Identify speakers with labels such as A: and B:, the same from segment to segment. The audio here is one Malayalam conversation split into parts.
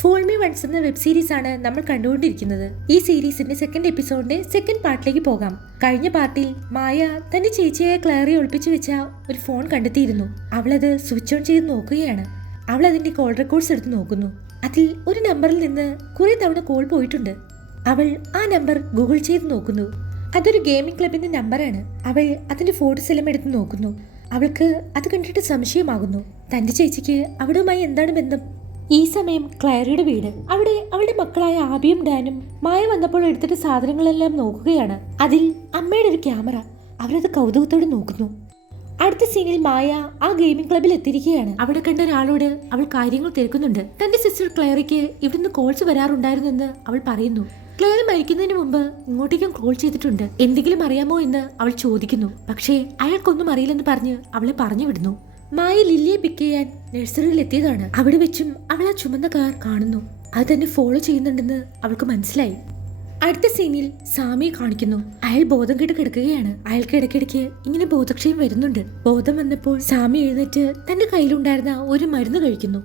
A: ഫോൾ മീ വൺസ് എന്ന വെബ് സീരീസ് ആണ് നമ്മൾ കണ്ടുകൊണ്ടിരിക്കുന്നത്. ഈ സീരീസിന്റെ സെക്കൻഡ് എപ്പിസോഡിന്റെ സെക്കൻഡ് പാർട്ടിലേക്ക് പോകാം. കഴിഞ്ഞ പാർട്ടിയിൽ മായ തന്റെ ചേച്ചിയായ ക്ലാറി ഒളിപ്പിച്ചു വെച്ച ഒരു ഫോൺ കണ്ടെത്തിയിരുന്നു. അവളത് സ്വിച്ച് ഓൺ ചെയ്ത് നോക്കുകയാണ്. അവൾ അതിന്റെ കോൾ റെക്കോർഡ്സ് എടുത്ത് നോക്കുന്നു. അതിൽ ഒരു നമ്പറിൽ നിന്ന് കുറെ തവണ കോൾ പോയിട്ടുണ്ട്. അവൾ ആ നമ്പർ ഗൂഗിൾ ചെയ്ത് നോക്കുന്നു. അതൊരു ഗെയിമിംഗ് ക്ലബിന്റെ നമ്പറാണ് അവൾ അതിന്റെ ഫോട്ടോസ് എല്ലാം എടുത്ത് നോക്കുന്നു. അവൾക്ക് അത് കണ്ടിട്ട് സംശയമാകുന്നു. തന്റെ ചേച്ചിക്ക് അവിടുമായി എന്താണ് ബന്ധം? ഈ സമയം ക്ലയറിയുടെ വീട്. അവിടെ അവളുടെ മക്കളായ ആബിയും ഡാനും മായ വന്നപ്പോൾ എടുത്തിട്ട് സാധനങ്ങളെല്ലാം നോക്കുകയാണ്. അതിൽ അമ്മയുടെ ഒരു ക്യാമറ. അവരത് കൗതുകത്തോടെ നോക്കുന്നു. അടുത്ത സീനിൽ മായ ആ ഗെയിമിംഗ് ക്ലബിൽ എത്തിയിരിക്കുകയാണ്. അവിടെ കണ്ട ഒരാളോട് അവൾ കാര്യങ്ങൾ തിരക്കുന്നുണ്ട്. തന്റെ സിസ്റ്റർ ക്ലയറിക്ക് ഇവിടുന്ന് കോൾസ് വരാറുണ്ടായിരുന്നെന്ന് അവൾ പറയുന്നു. ക്ലെയർ മരിക്കുന്നതിന് മുമ്പ് ഇങ്ങോട്ടേക്കും കോൾ ചെയ്തിട്ടുണ്ട്. എന്തെങ്കിലും അറിയാമോ എന്ന് അവൾ ചോദിക്കുന്നു. പക്ഷേ അയാൾക്കൊന്നും അറിയില്ലെന്ന് പറഞ്ഞ് അവളെ പറഞ്ഞു വിടുന്നു മായ ലില്ലിയെ പിക്ക് ചെയ്യാൻ നഴ്സറിയിൽ എത്തിയതാണ്. അവിടെ വെച്ചും അവൾ ആ ചുമന്ന കാർ കാണുന്നു. അത് തന്നെ ഫോളോ ചെയ്യുന്നുണ്ടെന്ന് അവൾക്ക് മനസ്സിലായി. അടുത്ത സീനിൽ സാമിയെ കാണിക്കുന്നു. അയാൾ ബോധം കെട്ട് കിടക്കുകയാണ്. അയാൾക്ക് ഇടയ്ക്കിടയ്ക്ക് ഇങ്ങനെ ബോധക്ഷയം വരുന്നുണ്ട്. ബോധം വന്നപ്പോൾ സാമി എഴുന്നേറ്റ് തന്റെ കയ്യിലുണ്ടായിരുന്ന ഒരു മരുന്ന് കഴിക്കുന്നു.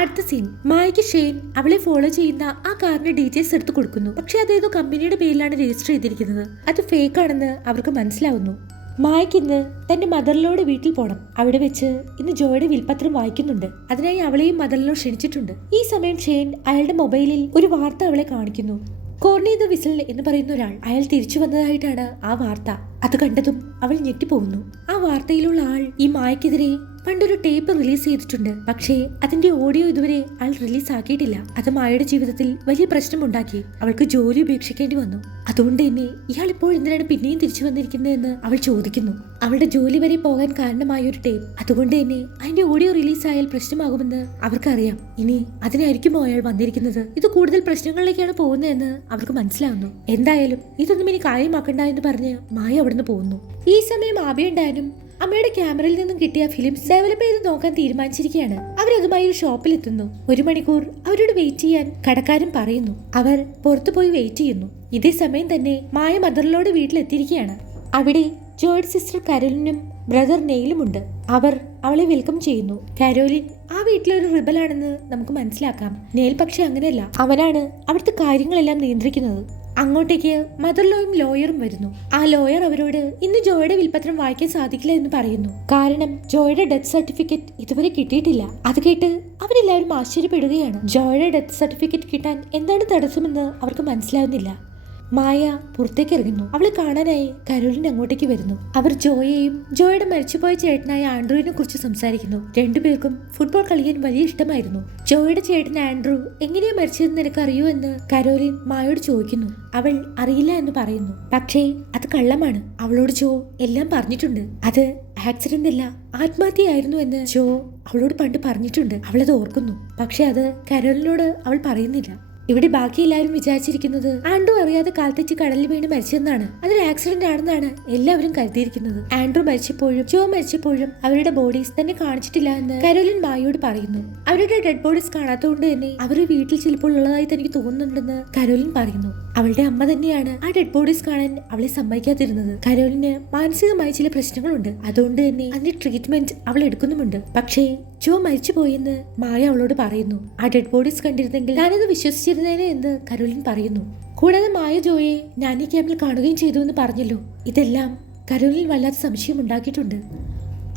A: അടുത്ത സീൻ മായയ്ക്ക് ഷെയ്ൻ അവളെ ഫോളോ ചെയ്യുന്ന ആ കാറിന്റെ ഡീറ്റെയിൽസ് എടുത്തു കൊടുക്കുന്നു. പക്ഷെ അതേതോ കമ്പനിയുടെ പേരിലാണ് രജിസ്റ്റർ ചെയ്തിരിക്കുന്നത്. അത് ഫേക്ക് ആണെന്ന് അവർക്ക് മനസ്സിലാവുന്നു. മായയ്ക്ക് ഇന്ന് തന്റെ മദറിലോട് വീട്ടിൽ പോണം. അവിടെ വെച്ച് ഇന്ന് ജോയുടെ വിൽപത്രം വായിക്കുന്നുണ്ട്. അതിനായി അവളെയും മദറിലോ ക്ഷണിച്ചിട്ടുണ്ട്. ഈ സമയം ഷെയ്ൻ അയാളുടെ മൊബൈലിൽ ഒരു വാർത്ത അവളെ കാണിക്കുന്നു. കോർണി ദ വിസിൽ എന്ന് പറയുന്ന ഒരാൾ അയാൾ തിരിച്ചു വന്നതായിട്ടാണ് ആ വാർത്ത. അത് കണ്ടതും അവൾ ഞെട്ടിപ്പോകുന്നു. ആ വാർത്തയിലുള്ള ആൾ ഈ മായക്കെതിരെ പണ്ടൊരു ടേപ്പ് റിലീസ് ചെയ്തിട്ടുണ്ട്. പക്ഷേ അതിന്റെ ഓഡിയോ ഇതുവരെ അയാൾ റിലീസ് ആക്കിയിട്ടില്ല. അത് മായയുടെ ജീവിതത്തിൽ വലിയ പ്രശ്നമുണ്ടാക്കി അവൾക്ക് ജോലി ഉപേക്ഷിക്കേണ്ടി വന്നു. അതുകൊണ്ട് തന്നെ ഇയാൾ ഇപ്പോൾ എന്തിനാണ് പിന്നെയും തിരിച്ചു വന്നിരിക്കുന്നതെന്ന് അവൾ ചോദിക്കുന്നു. അവളുടെ ജോലി വരെ പോകാൻ കാരണമായ ഒരു ടേപ്പ് അതുകൊണ്ട് തന്നെ അതിന്റെ ഓഡിയോ റിലീസ് ആയാൽ പ്രശ്നമാകുമെന്ന് അവർക്കറിയാം. ഇനി അതിനായിരിക്കുമോ അയാൾ വന്നിരിക്കുന്നത്? ഇത് കൂടുതൽ പ്രശ്നങ്ങളിലേക്കാണ് പോകുന്നതെന്ന് അവർക്ക് മനസ്സിലാവുന്നു. എന്തായാലും ഇതൊന്നും ഇനി കാര്യമാക്കണ്ട എന്ന് പറഞ്ഞ് മായ അവിടുന്ന് പോകുന്നു. ഈ സമയം ആബിയുണ്ടായാലും അമ്മയുടെ ക്യാമറയിൽ നിന്നും കിട്ടിയ ഫിലിംസ് ഡെവലപ്പ് ചെയ്ത് നോക്കാൻ തീരുമാനിച്ചിരിക്കുകയാണ്. അവരതുമായി ഒരു ഷോപ്പിൽ എത്തുന്നു ഒരു മണിക്കൂർ അവരോട് വെയിറ്റ് ചെയ്യാൻ കടക്കാരൻ പറയുന്നു. അവർ പുറത്തു പോയി വെയിറ്റ് ചെയ്യുന്നു. ഇതേ സമയം തന്നെ മായ മദറിലോട് വീട്ടിലെത്തിയിരിക്കുകയാണ്. അവിടെ ജോർജ് സിസ്റ്റർ കരോലിനും ബ്രദർ നെയിലുമുണ്ട് അവർ അവളെ വെൽക്കം ചെയ്യുന്നു. കാരോലിൻ ആ വീട്ടിലൊരു റിബലാണെന്ന് നമുക്ക് മനസ്സിലാക്കാം. നെയിൽ പക്ഷെ അങ്ങനെയല്ല. അവനാണ് അവിടുത്തെ കാര്യങ്ങളെല്ലാം നിയന്ത്രിക്കുന്നത്. അങ്ങോട്ടേക്ക് മദർ ലോയും ലോയറും വരുന്നു. ആ ലോയർ അവരോട് ഇന്ന് ജോയുടെ വിൽപ്പത്രം വായിക്കാൻ സാധിക്കില്ല എന്ന് പറയുന്നു. കാരണം ജോയുടെ ഡെത്ത് സർട്ടിഫിക്കറ്റ് ഇതുവരെ കിട്ടിയിട്ടില്ല. അത് കേട്ട് അവരെല്ലാവരും ആശ്ചര്യപ്പെടുകയാണ്. ജോയുടെ ഡെത്ത് സർട്ടിഫിക്കറ്റ് കിട്ടാൻ എന്താണ് തടസ്സമെന്ന് അവർക്ക് മനസ്സിലാവുന്നില്ല. മായ പുറത്തേക്ക് ഇറങ്ങുന്നു അവളെ കാണാനായി കരോലിൻ അങ്ങോട്ടേക്ക് വരുന്നു. അവർ ജോയെയും ജോയുടെ മരിച്ചുപോയ ചേട്ടനായ ആൻഡ്രൂവിനെ കുറിച്ച് സംസാരിക്കുന്നു. രണ്ടുപേർക്കും ഫുട്ബോൾ കളിക്കാൻ വലിയ ഇഷ്ടമായിരുന്നു. ജോയുടെ ചേട്ടൻ ആൻഡ്രൂ എങ്ങനെയാ മരിച്ചതെന്ന് നിനക്ക് അറിയൂ എന്ന് കരോലിൻ മായോട് ചോദിക്കുന്നു. അവൾ അറിയില്ല എന്ന് പറയുന്നു. പക്ഷേ അത് കള്ളമാണ്. അവളോട് ജോ എല്ലാം പറഞ്ഞിട്ടുണ്ട്. അത് ആക്സിഡന്റ് അല്ല ആത്മഹത്യയായിരുന്നു എന്ന് ജോ അവളോട് പണ്ട് പറഞ്ഞിട്ടുണ്ട്. അവളത് ഓർക്കുന്നു. പക്ഷെ അത് കരോലിനോട് അവൾ പറയുന്നില്ല. ഇവിടെ ബാക്കി എല്ലാവരും വിചാരിച്ചിരിക്കുന്നത് ആൻഡ്രൂ അറിയാതെ കാൽത്തെച്ച് കടലിൽ വീണ് മരിച്ചെന്നാണ്. അതൊരു ആക്സിഡന്റ് ആണെന്നാണ് എല്ലാവരും കരുതിയിരിക്കുന്നത്. ആൻഡ്രൂ മരിച്ചപ്പോഴും ജോ മരിച്ചപ്പോഴും അവരുടെ ബോഡീസ് തന്നെ കാണിച്ചിട്ടില്ല എന്ന് കരോലിൻ മായോട് പറയുന്നു. അവരുടെ ഡെഡ് ബോഡീസ് കാണാത്തതുകൊണ്ട് തന്നെ അവർ വീട്ടിൽ ചിലപ്പോൾ ഉള്ളതായി തനിക്ക് തോന്നുന്നുണ്ടെന്ന് കരോലിൻ പറയുന്നു. അവളുടെ അമ്മ തന്നെയാണ് ആ ഡെഡ് ബോഡീസ് കാണാൻ അവളെ സമ്മതിക്കാതിരുന്നത്. കരോലിന് മാനസികമായി ചില പ്രശ്നങ്ങളുണ്ട്. അതുകൊണ്ട് തന്നെ അതിന്റെ ട്രീറ്റ്മെന്റ് അവൾ എടുക്കുന്നുമുണ്ട്. പക്ഷേ ജോ മരിച്ചുപോയെന്ന് മായ അവളോട് പറയുന്നു. ആ ഡെഡ് ബോഡീസ് കണ്ടിരുന്നെങ്കിൽ ഞാനത് വിശ്വസിച്ചിരുന്നേനെ എന്ന് കരോലിൻ പറയുന്നു. കൂടാതെ മായ ജോയെ ഞാൻ ഈ ക്യാമ്പിൽ കാണുകയും ചെയ്തു എന്ന് പറഞ്ഞല്ലോ. ഇതെല്ലാം കരോലിൻ വല്ലാത്ത സംശയം ഉണ്ടാക്കിയിട്ടുണ്ട്.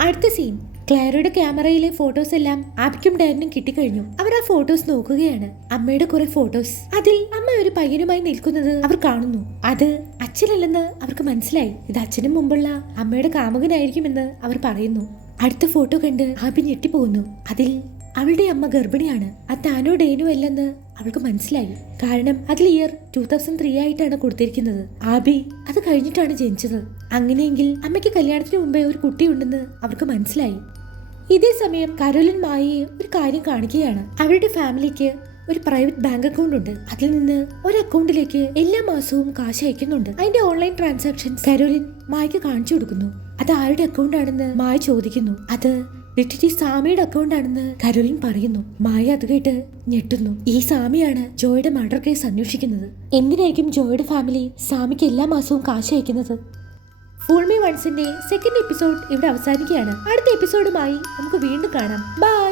A: അടുത്ത സീൻ ക്ലയറയുടെ ക്യാമറയിലെ ഫോട്ടോസ് എല്ലാം ആബിക്കും ഡാനും കിട്ടിക്കഴിഞ്ഞു. അവർ ആ ഫോട്ടോസ് നോക്കുകയാണ്. അമ്മയുടെ കുറെ ഫോട്ടോസ് അതിൽ അമ്മ ഒരു പയ്യനുമായി നിൽക്കുന്നത് അവർ കാണുന്നു. അത് അച്ഛനല്ലെന്ന് അവർക്ക് മനസ്സിലായി. ഇത് അച്ഛനും മുമ്പുള്ള അമ്മയുടെ കാമുകനായിരിക്കുമെന്ന് അവർ പറയുന്നു. അടുത്ത ഫോട്ടോ കണ്ട് ആബി ഞെട്ടിപ്പോകുന്നു. അതിൽ അവളുടെ അമ്മ ഗർഭിണിയാണ്. അത് താനോ ഡേനോ അല്ലെന്ന് അവൾക്ക് മനസ്സിലായി. കാരണം അതിൽ ഇയർ ടൂ തൗസൻഡ് ത്രീ ആയിട്ടാണ് കൊടുത്തിരിക്കുന്നത്. ആബി അത് കഴിഞ്ഞിട്ടാണ് ജനിച്ചത്. അങ്ങനെയെങ്കിൽ അമ്മയ്ക്ക് കല്യാണത്തിന് മുമ്പേ ഒരു കുട്ടിയുണ്ടെന്ന് അവർക്ക് മനസ്സിലായി. ഇതേ സമയം കരോലിൻ മായയെ ഒരു കാര്യം കാണിക്കുകയാണ്. അവരുടെ ഫാമിലിക്ക് ഒരു പ്രൈവറ്റ് ബാങ്ക് അക്കൗണ്ട് ഉണ്ട്. അതിൽ നിന്ന് ഒരു അക്കൗണ്ടിലേക്ക് എല്ലാ മാസവും കാശ് അയക്കുന്നുണ്ട്. അതിന്റെ ഓൺലൈൻ ട്രാൻസാക്ഷൻ കരോലിൻ മായ്ക്ക് കാണിച്ചു കൊടുക്കുന്നു. അത് ആരുടെ അക്കൗണ്ട് ആണെന്ന് മായ ചോദിക്കുന്നു. അത് ലിറ്റിറ്റി സാമിയുടെ അക്കൗണ്ട് ആണെന്ന് കരോലിൻ പറയുന്നു. മായ അത് കേട്ട് ഞെട്ടുന്നു. ഈ സാമിയാണ് ജോയുടെ മർഡർ കേസ് അന്വേഷിക്കുന്നത്. എന്തിനായിരിക്കും ജോയുടെ ഫാമിലി സാമിക്ക് എല്ലാ മാസവും കാശ് അയക്കുന്നത്? ഫുൾ വൺസിന്റെ സെക്കൻഡ് എപ്പിസോഡ് ഇവിടെ അവസാനിക്കുകയാണ്. അടുത്ത എപ്പിസോഡുമായി നമുക്ക് വീണ്ടും കാണാം. ബൈ